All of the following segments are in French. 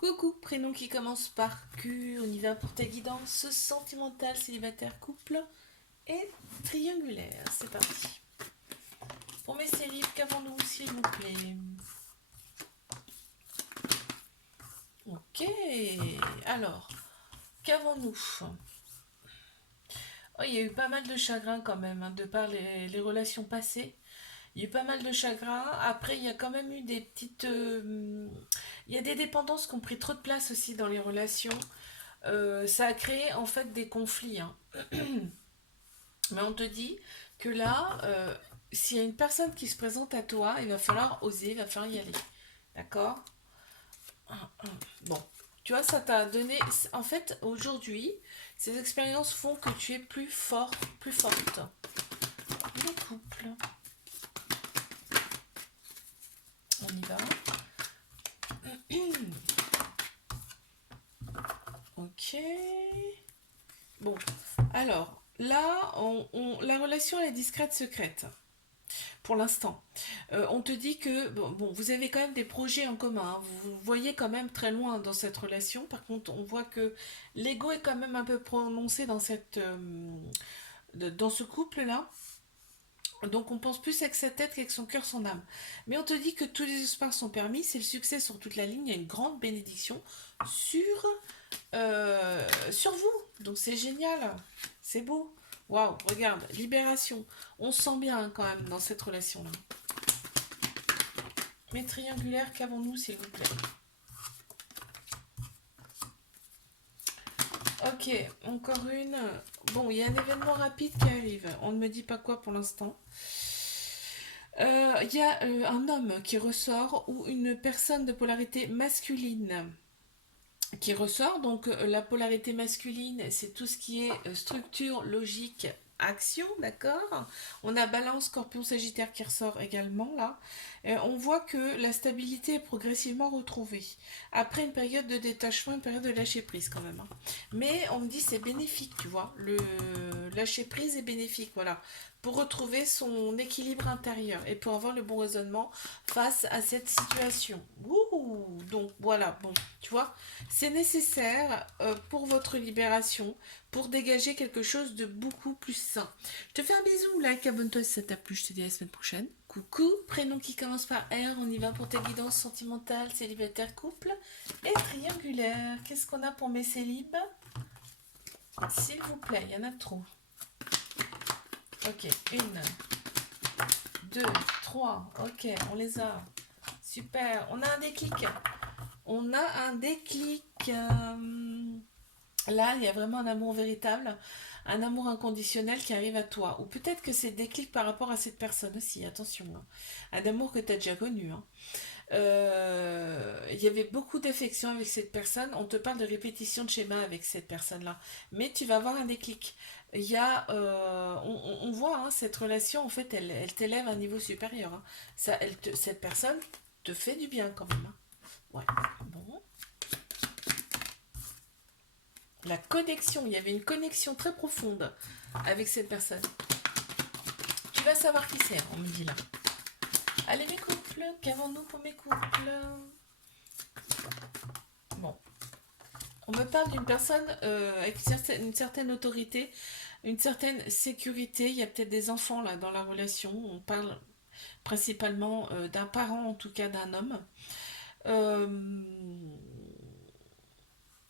Coucou, prénom qui commence par Q, on y va pour ta guidance sentimentale, célibataire, couple et triangulaire. C'est parti. Pour mes célibes, qu'avons-nous s'il vous plaît? Ok, alors, qu'avons-nous? Oh, il y a eu pas mal de chagrin quand même, hein, de par les relations passées. Il y a eu pas mal de chagrin. Après, il y a quand même eu des petites... il y a des dépendances qui ont pris trop de place aussi dans les relations. Ça a créé en fait des conflits, hein. Mais on te dit que là, s'il y a une personne qui se présente à toi, il va falloir oser, il va falloir y aller. D'accord? Bon. Tu vois, ça t'a donné... En fait, aujourd'hui, ces expériences font que tu es plus fort, plus forte. Les couples. On y va. Ok. Bon. Alors, là, la relation, elle est discrète, secrète. Pour l'instant. On te dit que bon, vous avez quand même des projets en commun, hein. Vous voyez quand même très loin dans cette relation. Par contre, on voit que l'ego est quand même un peu prononcé dans dans ce couple-là. Donc on pense plus avec sa tête qu'avec son cœur, son âme. Mais on te dit que tous les espoirs sont permis, c'est le succès sur toute la ligne, il y a une grande bénédiction sur, sur vous. Donc c'est génial, c'est beau. Waouh, regarde, libération. On se sent bien hein, quand même dans cette relation-là. Mais triangulaire, qu'avons-nous, s'il vous plaît? Ok, encore une. Bon, il y a un événement rapide qui arrive. On ne me dit pas quoi pour l'instant. Il y a un homme qui ressort ou une personne de polarité masculine qui ressort. Donc la polarité masculine, c'est tout ce qui est structure, logique, action, d'accord. On a Balance, Scorpion, Sagittaire qui ressort également là. On voit que la stabilité est progressivement retrouvée. Après une période de détachement, une période de lâcher prise quand même, hein. Mais on me dit c'est bénéfique, tu vois. Le lâcher prise est bénéfique, voilà. Pour retrouver son équilibre intérieur et pour avoir le bon raisonnement face à cette situation. Ouh, donc voilà, bon, tu vois, c'est nécessaire pour votre libération, pour dégager quelque chose de beaucoup plus sain. Je te fais un bisou, like, abonne-toi si ça t'a plu, je te dis à la semaine prochaine. Coucou, prénom qui commence par R, on y va pour ta guidance sentimentale, célibataire, couple et triangulaire. Qu'est-ce qu'on a pour mes célibes? S'il vous plaît, il y en a trop. Ok, une, deux, trois, ok, on les a. Super, on a un déclic. On a un déclic. Là, il y a vraiment un amour véritable, un amour inconditionnel qui arrive à toi. Ou peut-être que c'est déclic par rapport à cette personne aussi, attention, hein. Un amour que tu as déjà connu, hein. Il y avait beaucoup d'affection avec cette personne. On te parle de répétition de schéma avec cette personne-là. Mais tu vas avoir un déclic. Il y a, on voit hein, cette relation, en fait, elle t'élève à un niveau supérieur, hein. Ça, cette personne te fait du bien quand même, hein. Ouais. Bon. La connexion, il y avait une connexion très profonde avec cette personne. Tu vas savoir qui c'est, on me dit là. Allez mes couples, qu'avons-nous pour mes couples? Bon, on me parle d'une personne avec une certaine autorité, une certaine sécurité. Il y a peut-être des enfants là dans la relation. On parle principalement d'un parent, en tout cas d'un homme. Euh,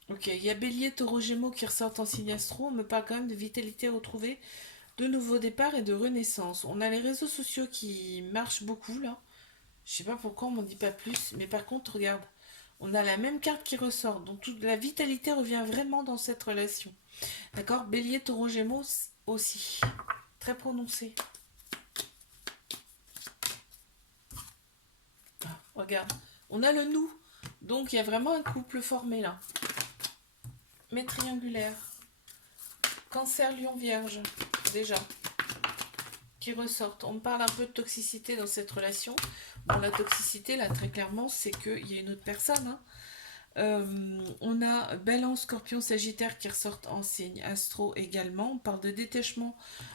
ok, il y a Bélier, Taureau, Gémeaux qui ressortent en signe astro. On me parle quand même de vitalité retrouvée, de nouveaux départs et de renaissance. On a les réseaux sociaux qui marchent beaucoup là. Je sais pas pourquoi on m'en dit pas plus, mais par contre, regarde, on a la même carte qui ressort. Donc toute la vitalité revient vraiment dans cette relation. D'accord? Bélier, Taureau, Gémeaux aussi. Très prononcé. Ah, regarde, on a le nous. Donc il y a vraiment un couple formé là. Mais triangulaire. Cancer, Lion, Vierge. Déjà. Qui ressortent. On me parle un peu de toxicité dans cette relation. Bon, la toxicité, là, très clairement, c'est qu'il y a une autre personne, hein. On a Balance, Scorpion, Sagittaire qui ressortent en signe astro également. On parle de détachement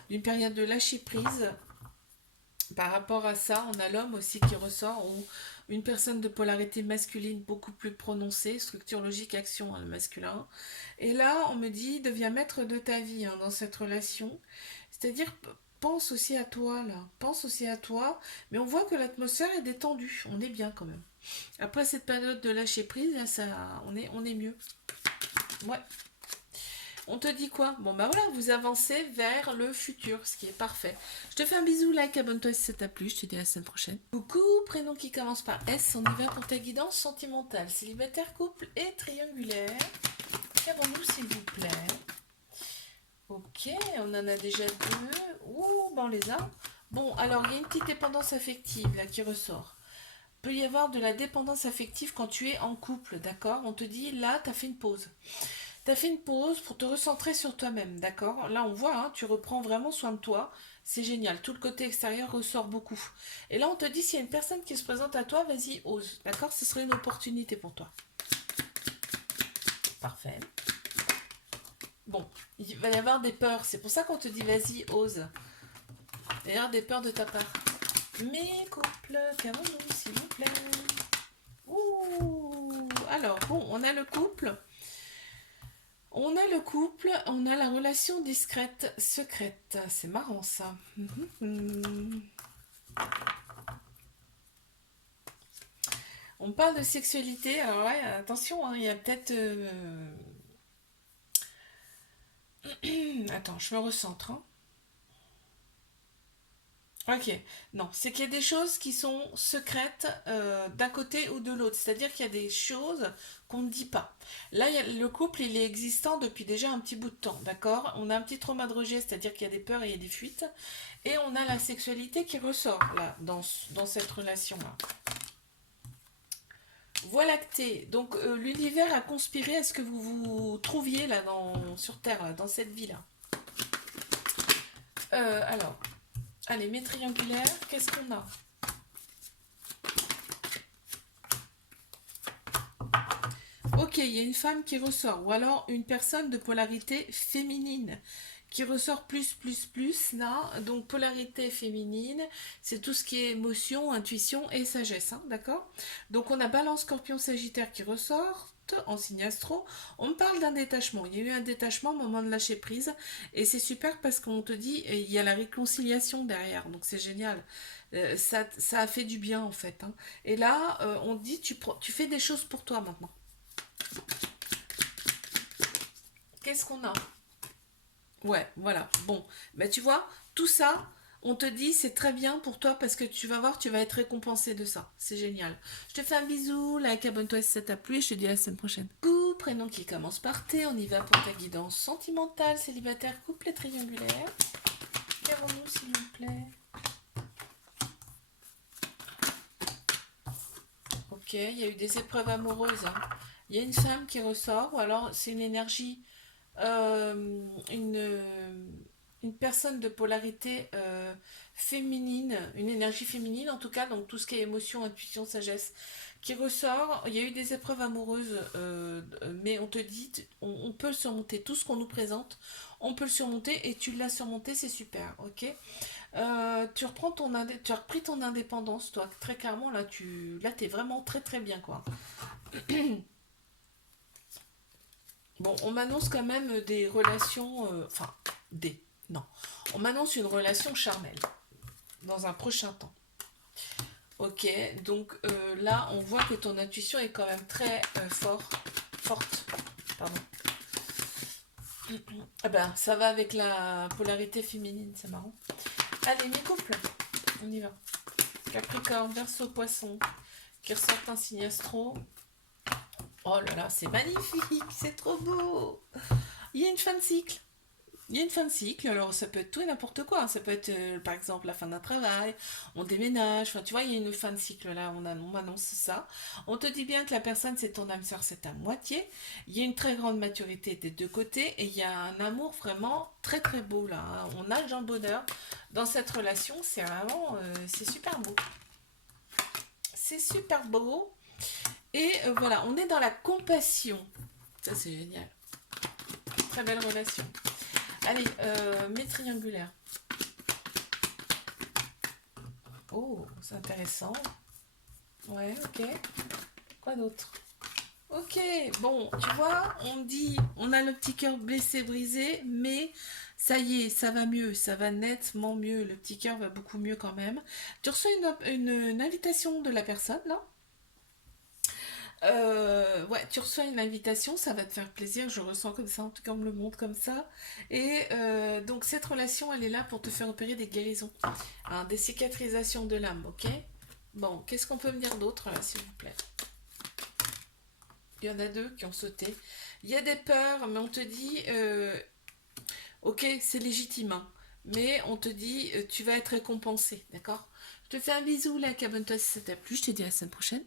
d'une période de lâcher prise. Par rapport à ça, on a l'homme aussi qui ressort où une personne de polarité masculine beaucoup plus prononcée, structure logique, action, hein, le masculin. Et là, on me dit, deviens maître de ta vie hein, dans cette relation. C'est-à-dire, pense aussi à toi, là. Pense aussi à toi. Mais on voit que l'atmosphère est détendue. On est bien quand même. Après cette période de lâcher prise, là, ça, on est mieux. Ouais. On te dit quoi? Bon bah voilà, vous avancez vers le futur, ce qui est parfait. Je te fais un bisou, like, abonne-toi si ça t'a plu, je te dis à la semaine prochaine. Coucou, prénom qui commence par S, on y va pour ta guidance sentimentale, célibataire, couple et triangulaire. Qu'avons-nous s'il vous plaît? Ok, on en a déjà deux. Ouh, ben on les a. Bon, alors il y a une petite dépendance affective là qui ressort. Il peut y avoir de la dépendance affective quand tu es en couple, d'accord? On te dit là, t'as fait une pause. T'as fait une pause pour te recentrer sur toi-même, d'accord? Là, on voit, hein, tu reprends vraiment soin de toi. C'est génial. Tout le côté extérieur ressort beaucoup. Et là, on te dit, s'il y a une personne qui se présente à toi, vas-y, ose. D'accord? Ce serait une opportunité pour toi. Parfait. Bon, il va y avoir des peurs. C'est pour ça qu'on te dit, vas-y, ose. Il va y avoir des peurs de ta part. Mes couples, qu'avons-nous, s'il vous plaît? Ouh. Alors, bon, on a le couple. On a le couple, on a la relation discrète, secrète. C'est marrant ça. On parle de sexualité. Alors ouais, attention, hein, il y a peut-être... Attends, je me recentre. Hein. Ok, non, c'est qu'il y a des choses qui sont secrètes d'un côté ou de l'autre. C'est-à-dire qu'il y a des choses qu'on ne dit pas. Là, le couple, il est existant depuis déjà un petit bout de temps, d'accord? On a un petit trauma de rejet, c'est-à-dire qu'il y a des peurs et il y a des fuites. Et on a la sexualité qui ressort, là, dans cette relation-là. Voie lactée. Donc, l'univers a conspiré à ce que vous vous trouviez, là, sur Terre, là, dans cette vie-là. Alors, allez, mes triangulaires, qu'est-ce qu'on a? Ok, il y a une femme qui ressort, ou alors une personne de polarité féminine qui ressort plus, là. Donc, polarité féminine, c'est tout ce qui est émotion, intuition et sagesse, hein, d'accord? Donc, on a Balance, Scorpion, Sagittaire qui ressortent en signe astro. On me parle d'un détachement. Il y a eu un détachement au moment de lâcher prise et c'est super parce qu'on te dit il y a la réconciliation derrière, donc c'est génial. Ça a fait du bien en fait. Hein. Et là, on dit tu fais des choses pour toi maintenant. Qu'est-ce qu'on a? Ouais, voilà. Bon, bah tu vois, tout ça, on te dit c'est très bien pour toi parce que tu vas voir, tu vas être récompensé de ça. C'est génial. Je te fais un bisou, like, abonne-toi si ça t'a plu et je te dis à la semaine prochaine. Coucou, prénom qui commence par T, on y va pour ta guidance sentimentale, célibataire, couple et triangulaire. Qu'avons-nous s'il vous plaît? Ok, il y a eu des épreuves amoureuses. Hein. Il y a une femme qui ressort, ou alors c'est une énergie euh, une personne de polarité féminine, une énergie féminine en tout cas, donc tout ce qui est émotion, intuition, sagesse, qui ressort. Il y a eu des épreuves amoureuses, mais on te dit, on peut le surmonter. Tout ce qu'on nous présente, on peut le surmonter et tu l'as surmonté, c'est super, ok. Tu as repris ton indépendance, toi, très clairement, là, t'es vraiment très très bien, quoi. Bon, on m'annonce quand même des relations, enfin, non. On m'annonce une relation charnelle dans un prochain temps. Ok, donc là, on voit que ton intuition est quand même très forte. Pardon. Ah ben, ça va avec la polarité féminine, c'est marrant. Allez, mes couples, on y va. Capricorne, Verseau, Poisson, qui ressortent un signe astro. Oh là là, c'est magnifique, c'est trop beau. Il y a une fin de cycle. Il y a une fin de cycle, alors ça peut être tout et n'importe quoi. Ça peut être par exemple la fin d'un travail, on déménage, enfin tu vois, il y a une fin de cycle là, on m'annonce ça. On te dit bien que la personne c'est ton âme sœur, c'est ta moitié. Il y a une très grande maturité des deux côtés et il y a un amour vraiment très très beau là. Hein. On nage dans le bonheur dans cette relation, c'est vraiment, c'est super beau. C'est super beau. Et voilà, on est dans la compassion. Ça c'est génial. Très belle relation. Allez, mes triangulaires. Oh, c'est intéressant. Ouais, ok. Quoi d'autre? Ok, bon, tu vois, on dit, on a le petit cœur blessé, brisé, mais ça y est, ça va mieux, ça va nettement mieux. Le petit cœur va beaucoup mieux quand même. Tu reçois une invitation de la personne, là. Ouais, tu reçois une invitation, ça va te faire plaisir, je ressens comme ça, en tout cas on me le montre comme ça. Et donc cette relation, elle est là pour te faire opérer des guérisons, hein, des cicatrisations de l'âme, ok? Bon, qu'est-ce qu'on peut me dire d'autre là, s'il vous plaît? Il y en a deux qui ont sauté. Il y a des peurs, mais on te dit, ok, c'est légitime, hein, mais on te dit, tu vas être récompensé, d'accord? Je te fais un bisou là, abonne-toi si ça t'a plu, je te dis à la semaine prochaine.